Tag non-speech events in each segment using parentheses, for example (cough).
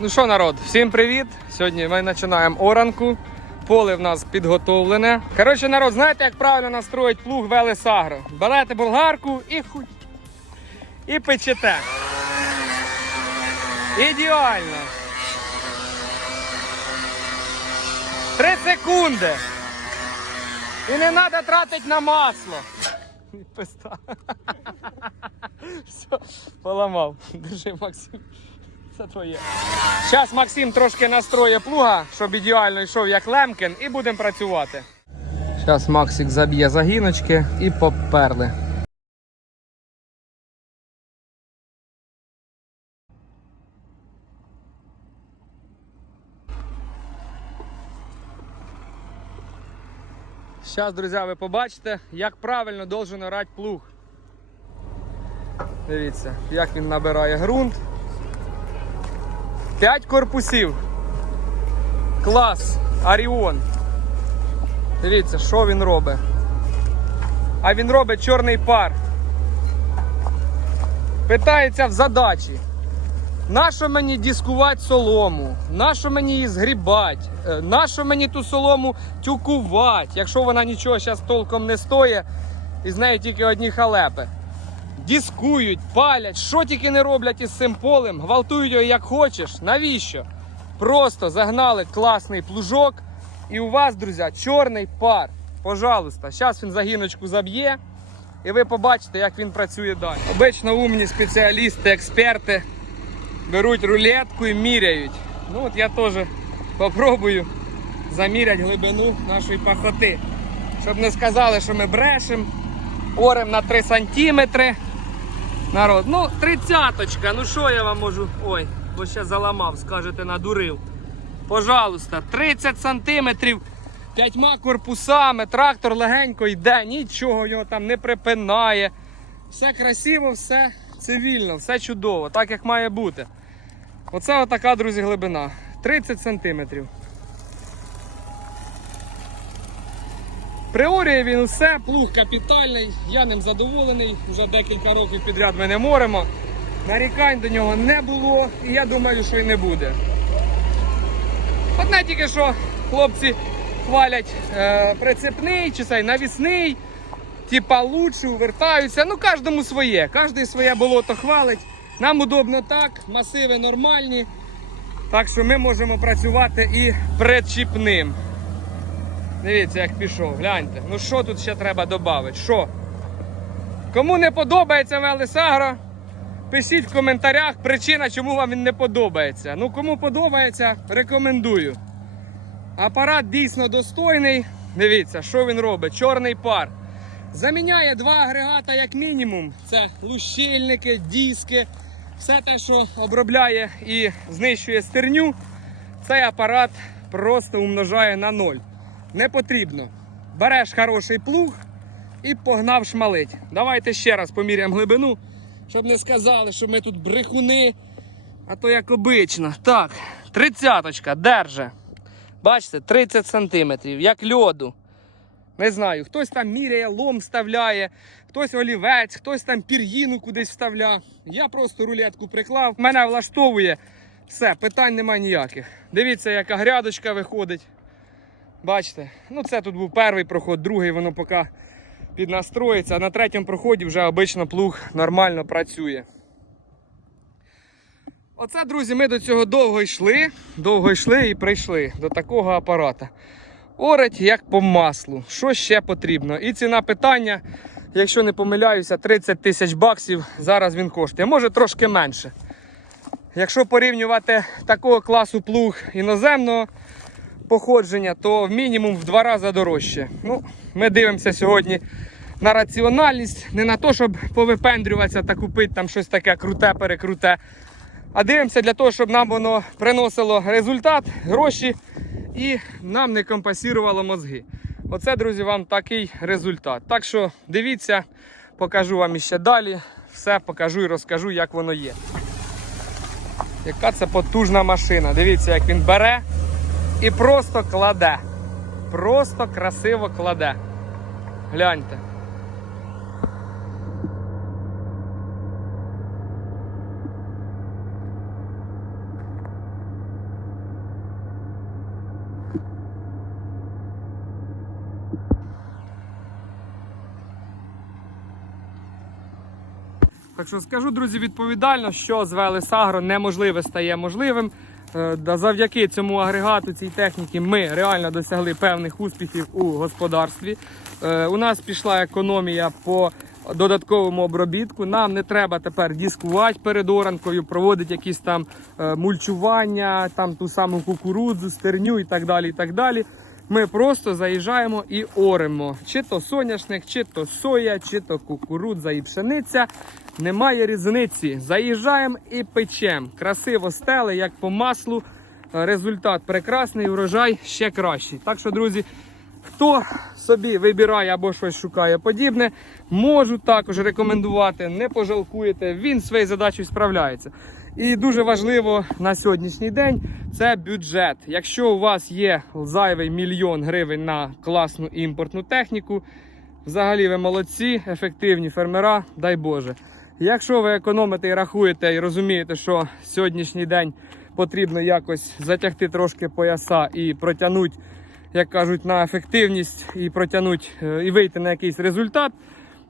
Ну що, народ, всім привіт! Сьогодні ми починаємо оранку. Поле в нас підготовлене. Коротше, народ, знаєте, як правильно настроїть плуг Велес Агро? Берете болгарку і хуй. І печете. Ідеально. Три секунди. І не треба тратити на масло. Писта. (laughs) Все, поламав. Держи, Максим. Це твоє. Зараз Максим трошки настроє плуга, щоб ідеально йшов як лемкін, і будемо працювати. Зараз Максик заб'є загіночки і поперли. Зараз, друзі, ви побачите, як правильно должен орати плуг. Дивіться, як він набирає ґрунт. 5 корпусів. Клас. Аріон. Дивіться, що він робить. А він робить чорний пар. Питається в задачі. Нащо мені дискувати солому? Нащо мені її згрібати? Е, Нащо мені ту солому тюкувати, якщо вона нічого зараз толком не стоїть і з нею тільки одні халепи? Дискують, палять, що тільки не роблять із цим полем, гвалтують його як хочеш. Навіщо? Просто загнали класний плужок, і у вас, друзі, чорний пар. Пожалуйста, зараз він загіночку заб'є, і ви побачите, як він працює далі. Обично умні спеціалісти, експерти беруть рулетку і міряють. Ну от я теж попробую заміряти глибину нашої пахоти. Щоб не сказали, що ми брешемо, орем на 3 сантиметри. Народ, ну, тридцяточка, ну що я вам можу. Ой, бо ще заламав, скажете, надурив. Пожалуйста, 30 сантиметрів п'ятьма корпусами, трактор легенько йде, нічого його там не припинає. Все красиво, все цивільно, все чудово, так як має бути. Оце отака, друзі, глибина. 30 сантиметрів. Приоріє він усе, плуг капітальний, я ним задоволений, вже декілька років підряд ми не моремо. Нарікань до нього не було і я думаю, що й не буде. Одне тільки що хлопці хвалять е, прицепний чи цей навісний, типа лучше, увертаються. Ну, кожному своє, кожен своє болото хвалить. Нам удобно так, масиви нормальні. Так що ми можемо працювати і причіпним. Дивіться, як пішов, гляньте. Ну що тут ще треба додати? Що? Кому не подобається Велесагро, пишіть в коментарях причина, чому вам він не подобається. Ну, кому подобається, рекомендую. Апарат дійсно достойний. Дивіться, що він робить? Чорний пар. Заміняє два агрегата як мінімум. Це лущильники, диски, все те, що обробляє і знищує стерню. Цей апарат просто умножає на ноль. Не потрібно. Береш хороший плуг і погнав шмалить. Давайте ще раз поміряємо глибину, щоб не сказали, що ми тут брехуни. А то як обично. Так, тридцяточка держи. Бачите, 30 сантиметрів, як льоду. Не знаю, хтось там міряє, лом вставляє, хтось олівець, хтось там пір'їну кудись вставляє. Я просто рулетку приклав. Мене влаштовує. Все, питань немає ніяких. Дивіться, яка грядочка виходить. Бачите, ну це тут був перший проход, другий воно поки піднастроїться, а на третьому проході вже обично плуг нормально працює. Оце, друзі, ми до цього довго йшли, довго йшли і прийшли до такого апарата. Орить як по маслу. Що ще потрібно? І ціна питання, якщо не помиляюся, 30 тисяч баксів зараз він коштує. Може трошки менше. Якщо порівнювати такого класу плуг іноземного походження, то мінімум в два рази дорожче. Ну, Ми дивимося сьогодні на раціональність, не на те, щоб повипендрюватися та купити там щось таке круте-перекруте. А дивимося для того, щоб нам воно приносило результат, гроші і нам не компасірувало мозги. Оце, друзі, вам такий результат. Так що дивіться, покажу вам іще далі. Все покажу і розкажу, як воно є. Яка це потужна машина. Дивіться, як він бере і просто кладе. Просто красиво кладе. Гляньте. Так що скажу, друзі, відповідально, що звели сагро. неможливе стає можливим. Е, Завдяки цьому агрегату, цій техніці, ми реально досягли певних успіхів у господарстві. Е, У нас пішла економія по додатковому обробітку. Нам не треба тепер дискувати перед оранкою, проводити якісь там е, мульчування, там ту саму кукурудзу, стерню і так далі. І так далі. Ми просто заїжджаємо і оремо. Чи то соняшник, чи то соя, чи то кукурудза і пшениця. Немає різниці. Заїжджаємо і печемо. Красиво стели, як по маслу. Е, Результат прекрасний, урожай ще кращий. Так що, друзі, хто собі вибирає або щось шукає подібне, можу також рекомендувати. Не пожалкуєте, він своєю задачею справляється. І дуже важливо на сьогоднішній день це бюджет. Якщо у вас є зайвий мільйон гривень на класну імпортну техніку, взагалі ви молодці, ефективні фермера, дай Боже. Якщо ви економите і рахуєте і розумієте, що сьогоднішній день потрібно якось затягти трошки пояса і протягнути, як кажуть, на ефективність і протягнути е, і вийти на якийсь результат,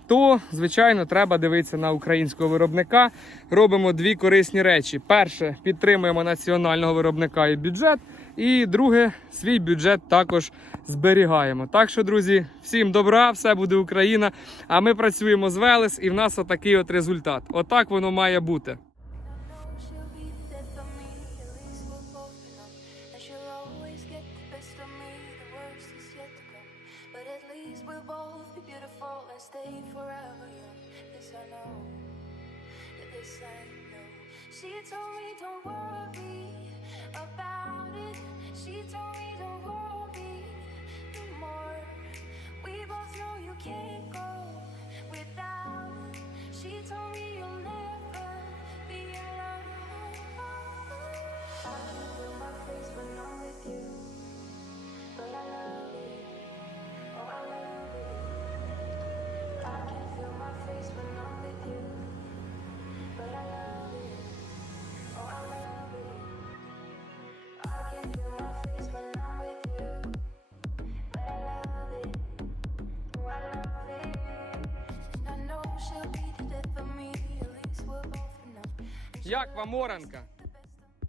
то звичайно треба дивитися на українського виробника. Робимо дві корисні речі: перше, підтримуємо національного виробника і бюджет. І друге, свій бюджет також зберігаємо. Так що, друзі, всім добра, все буде Україна. А ми працюємо з Велес, і в нас отакий от результат. Отак воно має бути. She'll be there for me, Як вам оранка?